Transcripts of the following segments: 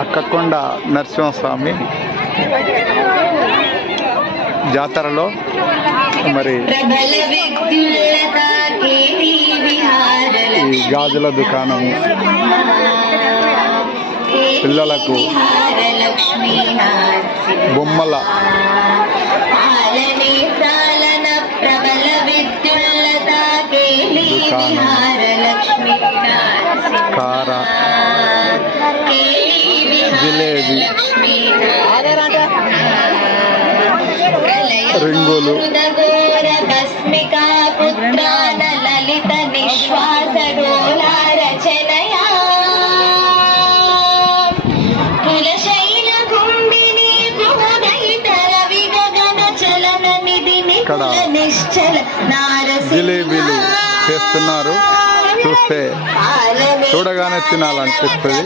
అక్కకొండ నరసింహస్వామి జాతరలో మరి ఈ గాజుల దుకాణము పిల్లలకు లక్ష్మీనాథ్ కార. జిలేబీ. రింగులు. ఇక్కడ జిలేబీలు చేస్తున్నారు చూస్తే చూడగానే తినాలనిపిస్తుంది.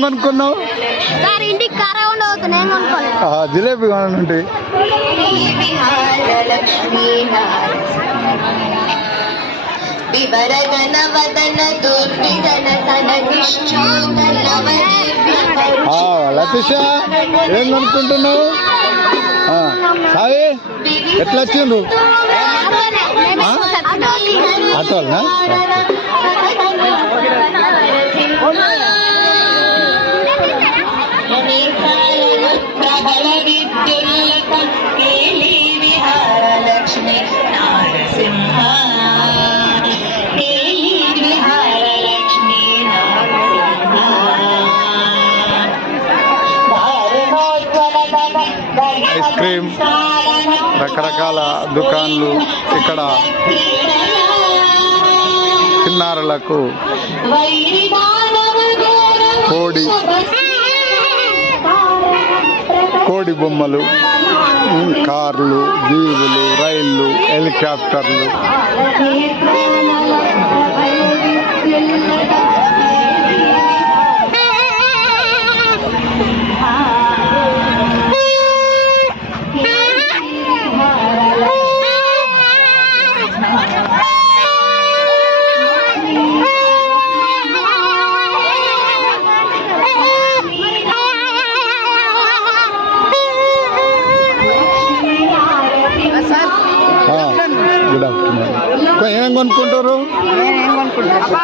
కొనుక్కున్నావు? ఏం కొనుక్కోలేదు? ఆ, జిలేబీ ఆ, లతీష ఏం కొనుక్కుంటున్నావు? ఆ, సాయి ఎట్లా వచ్చిండ్రు? ఆ? ఆటోలనా? ప్రబల విద్యుల్లత కేళీ విహార లక్ష్మీ ఐస్ క్రీమ్ రకరకాల దుకాన్లు ఇక్కడ చిన్నారులకు కోడి కోడి బొమ్మలు కార్లు జీవులు రైళ్ళు హెలికాప్టర్లు. గుడ్ ఆఫ్టర్నూన్ ఏం కొనుక్కుంటారు? ఏం కొనుక్కుంటారు?